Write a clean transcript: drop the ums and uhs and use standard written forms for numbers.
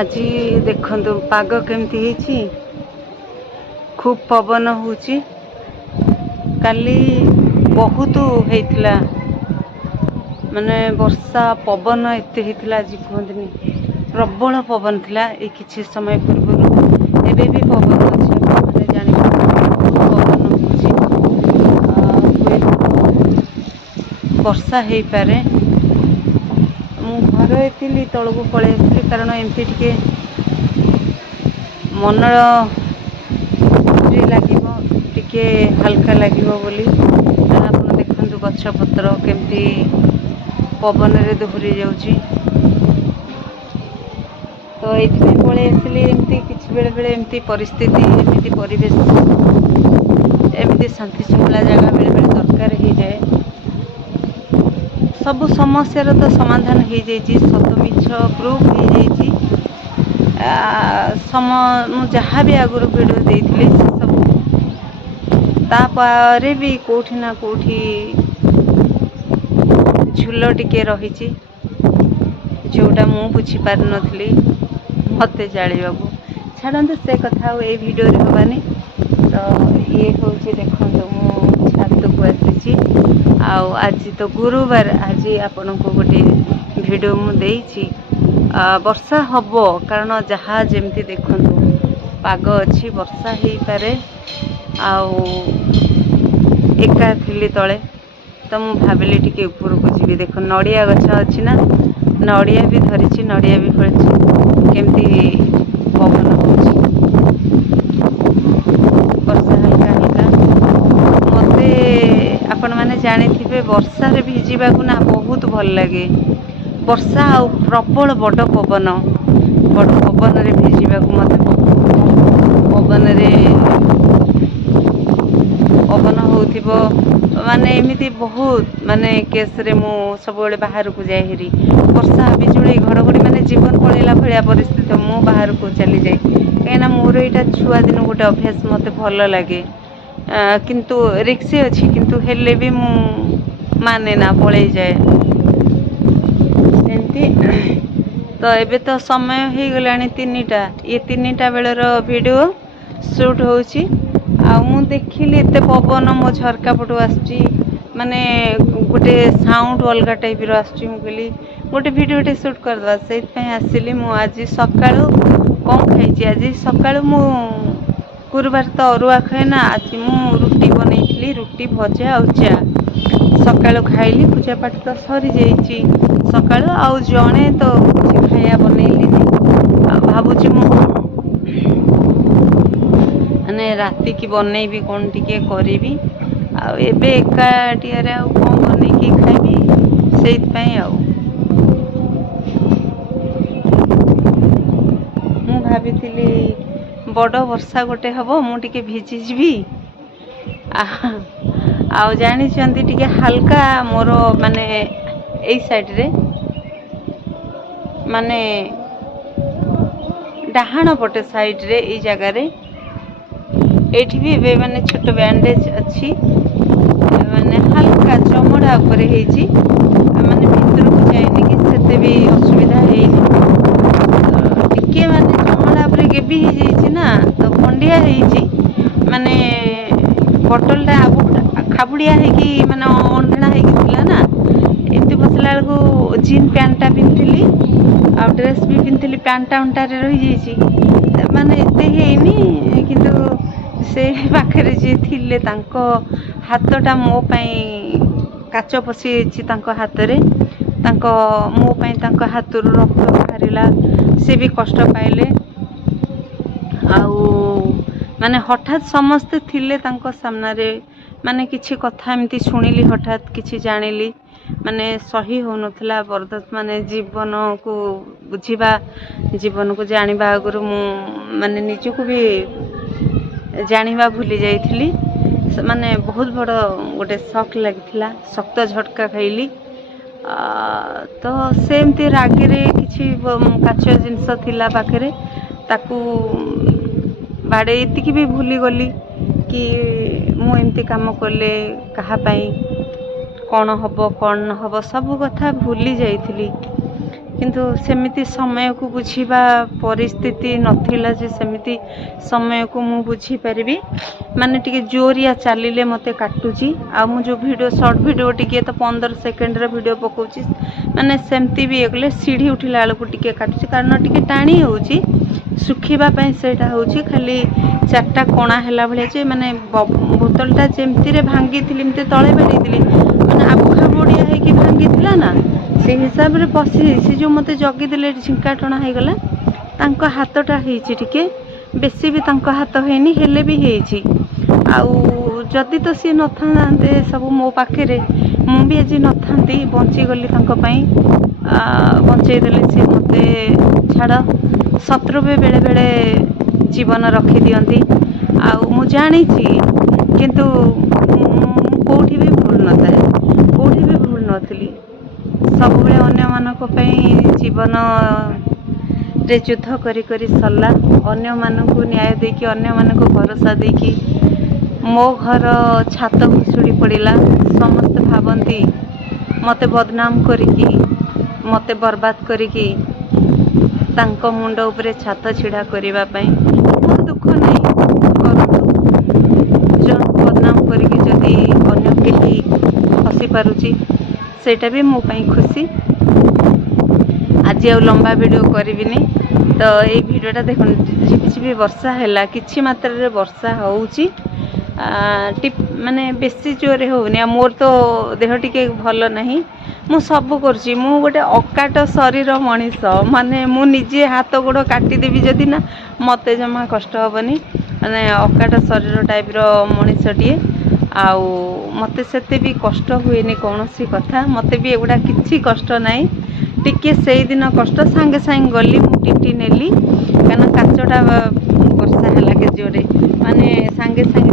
আজি देखंतु पाग केमती हेची खूब पवन होची काली बहुत हेतला माने वर्षा पवन एते हेतला आज कहंतनी प्रबल पवन थिला ए किछि समय पूर्व एबे भी पवन अछि माने जानि पवन होची वर्षा हेई पारे मु घर एतिली तळगु पळे आसली कारण एमती टिके मन फ्री लागिबो टिके हल्का लागिबो बोली आपण देखंतु गछ पत्र केमती पवन रे दोहरी जाउची तो एथि पळे आसली एमती किछि बेले बेले एमती परिस्थिति एमती परिवेश एमती शांति शृंखला जगह बेले बेले दरकार हो जाए सब समस्या तो समाधान हो जाइए सत मिछ प्रूफ हो जाइए जहाँ भी आगुरी वीडियो देती सब तापर भी कोठी ना कोठी झुल टिके रही जोटा मु बुझी पार नथली मते जालिबा छाड़ते से कथा ये वीडियो रे हबानी तो ये हूँ देखो मु छात को आसी आज तो गुरुवार आज आपण को गोटे वीडियो मु देइछि वर्षा हबो कारण जहाँ जेमती देखंतु पाग अच्छी वर्षा हेई पारे आउ एका थिली तले तो मु भाबिली टिके ऊपर को जीवी देखो नड़िया गछ अच्छी ना नड़िया भी धरिछि नड़िया भी फळछि केमती पवन होछि वर्षा हल्का हल्का मते आपण माने जानि थिबे वर्षा रे भिजिबा को ना बहुत भल लागे वर्षा आ प्रबल बड़ पवन रे भिजिबा को मते पवन रे पवन होथिबो माने एमिति बहुत माने केस रे मु सब बेले बाहर को जाय हेरी वर्षा बिजुली घड़घड़ी माने जीवन पळेला भलिया परिस्थिति मु बाहर को चली जाय केना मोर एटा छुआ दिन गोटे अभ्यास मते भल लागे किंतु रिक्सी अच्छी किंतु हेले भी मु माने ना पळे जाए एमती तो एबे तो समय हो गलानी 3टा ये 3टा बेलर वीडियो शूट होची आ मु देखिली एते पवन मो झरका पटु आछि माने गोटे साउंड अलग टाइप रो आछि मु कहली गोटे वीडियो टे शूट कर दवा सेत पय आसिली मु आज सकाळो कोन खाइछि आज सकाळो मु गुरुवार तो अरुआ खाए ना आज मु रुटी बनैली रुटी भजा आ चा सकाळो खाइली पूजा पाठ तो सरी जाइछि सकाळो आ जणे तो खाया बनैली नै भाबुछि मु माने राति की बनैबी कोन टिके करिवि आ एबे एकाटिया रे आ कोन बनै की खाइबी सेत पय आ मु भाबिथिली बड़ वर्षा गोटे हबो मु टिके भिजी जीवी आ जानी चंदी टिके हल्का मोर माने एई साइड रे माने डाहाण पटे साइड रे एई जगह रे एठी भी बे माने छोट बैंडेज अच्छी माने हल्का चमड़ा ऊपर हेची माने भीतर को जाइनी कि सेते भी असुविधा हेनी टिके माने चमड़ा ऊपर गेबी हे जाइछि ना तो खंडिया हेची माने बटलटा खाबुड़िया है कि माने अंधेड़ा है कि थिला ना एमती बसला को जीन पैंटा पिनथिली आ ड्रेस भी पिनथिली पैंटा उंटा रे रही जाइछि माने एते हेनी किंतु से पाखरे जे थिले तांको हाथटा मो पई काच पसी तांको हाथ रे तांको मो पई तांको हाथरू रक्त बाहरिला से भी कष्ट पाइले आउ माने हठात समस्ते थिले तांको सामना रे माने किछि कथा एमती सुनिली हठात किछि जानिली माने सही हो नथला बरदत माने जीवन को बुझिबा जीवन को जानिबा आगुरु मु माने निजु को भी जानिबा भूली जाइथिली माने बहुत बड़ गोटे शॉक लागिथिला शक्त झटका खाइली तो सेमती रागे रे किछि काच जिंस थिला पाखरे ताकू बाड़े इतिकी भी भूली गली कि मु एमती काम कले कहा पाई कौन हब कौन न हब सब कथा भूली जाइथिली କିନ୍ତୁ ସେମିତି ସମୟକୁ ବୁଝିବା ପରିସ୍ଥିତି ନଥିଲା ଯେ ସେମିତି ସମୟକୁ ମୁଁ ବୁଝିପାରିବି। ମାନେ ଟିକେ ଜୋରିଆ ଚାଲିଲେ ମୋତେ କାଟୁଛି। ଆଉ ମୁଁ ଯେଉଁ ଭିଡ଼ିଓ ସର୍ଟ ଭିଡ଼ିଓ ଟିକେ ତ 15 ସେକେଣ୍ଡର ଭିଡ଼ିଓ ପକାଉଛି, ମାନେ ସେମିତି ବି ଇଏ କଲେ ସିଢ଼ି ଉଠିଲା ବେଳକୁ ଟିକେ କାଟୁଛି, କାରଣ ଟିକେ ଟାଣି ହେଉଛି। ଶୁଖିବା ପାଇଁ ସେଇଟା ହେଉଛି ଖାଲି 4ଟା କଣା ହେଲା ଭଳିଆ ଯେ ମାନେ ବୋତଲଟା ଯେମିତିରେ ଭାଙ୍ଗିଥିଲି ଏମିତି ତଳେ ବେଳେଇଥିଲି, ମାନେ ଆବୁଖା ବଡ଼ିଆ ହେଇକି ଭାଙ୍ଗିଥିଲା ନା, ସେଇ ହିସାବରେ ପଶିଯାଇଛି। ଯେଉଁ ମୋତେ ଜଗିଦେଲେ ଝିଙ୍କା ଟଣା ହେଇଗଲା, ତାଙ୍କ ହାତଟା ହେଇଛି ଟିକେ, ବେଶୀ ବି ତାଙ୍କ ହାତ ହେଇନି, ହେଲେ ବି ହେଇଛି। ଆଉ ଯଦି ତ ସିଏ ନଥାନ୍ତେ ସବୁ ମୋ ପାଖରେ, ମୁଁ ବି ଆଜି ନଥାନ୍ତି, ବଞ୍ଚିଗଲି ତାଙ୍କ ପାଇଁ। ବଞ୍ଚେଇଦେଲେ ସିଏ ମୋତେ। ଛାଡ଼, ଶତ୍ରୁ ବି ବେଳେବେଳେ ଜୀବନ ରଖିଦିଅନ୍ତି। ଆଉ ମୁଁ ଜାଣିଛି, କିନ୍ତୁ ମୁଁ କେଉଁଠି ବି ଭୁଲ ନଥାଏ, କେଉଁଠି ବି ଭୁଲ ନଥିଲି। ସବୁବେଳେ ଅନ୍ୟମାନଙ୍କ ପାଇଁ ଜୀବନରେ ଯୁଦ୍ଧ କରି କରି ସରିଲା। ଅନ୍ୟମାନଙ୍କୁ ନ୍ୟାୟ ଦେଇକି, ଅନ୍ୟମାନଙ୍କୁ ଭରସା ଦେଇକି ମୋ ଘର ଛାତ ଭୁଷୁଡ଼ି ପଡ଼ିଲା। ସମସ୍ତେ ଭାବନ୍ତି ମୋତେ ବଦନାମ କରିକି, ମୋତେ ବର୍ବାଦ କରିକି ତାଙ୍କ ମୁଣ୍ଡ ଉପରେ ଛାତ ଛିଡ଼ା କରିବା ପାଇଁ। ମୋର ଦୁଃଖ ନାହିଁ, କରନ୍ତୁ। ଜଣକୁ ବଦନାମ କରିକି ଯଦି ଅନ୍ୟ କେହି ହସି ପାରୁଛି, ସେଇଟା ବି ମୋ ପାଇଁ ଖୁସି। ଆଜି ଆଉ ଲମ୍ବା ଭିଡ଼ିଓ କରିବିନି। ତ ଏଇ ଭିଡ଼ିଓଟା ଦେଖନ୍ତୁ, ଝିପିଝିପି ବର୍ଷା ହେଲା, କିଛି ମାତ୍ରାରେ ବର୍ଷା ହେଉଛି, ମାନେ ବେଶୀ ଜୋରରେ ହେଉନି। ଆଉ ମୋର ତ ଦେହ ଟିକେ ଭଲ ନାହିଁ। ମୁଁ ସବୁ କରୁଛି, ମୁଁ ଗୋଟେ ଅକାଟ ଶରୀର ମଣିଷ। ମାନେ ମୁଁ ନିଜେ ହାତ ଗୋଡ଼ କାଟିଦେବି ଯଦି ନା, ମୋତେ ଜମା କଷ୍ଟ ହେବନି। ମାନେ ଅକାଟ ଶରୀର ଟାଇପ୍ର ମଣିଷଟିଏ। ଆଉ ମୋତେ ସେତେ ବି କଷ୍ଟ ହୁଏନି କୌଣସି କଥା। ମୋତେ ବି ଏଗୁଡ଼ା କିଛି କଷ୍ଟ ନାହିଁ। ଟିକେ ସେଇଦିନ କଷ୍ଟ, ସାଙ୍ଗେ ସାଙ୍ଗେ ଗଲି, ମୁଁ ଟିଟି ନେଲି, କାରଣ କାଚଟା ବର୍ଷା ହେଲା କେ ଜୋରେ, ମାନେ ସାଙ୍ଗେ ସାଙ୍ଗେ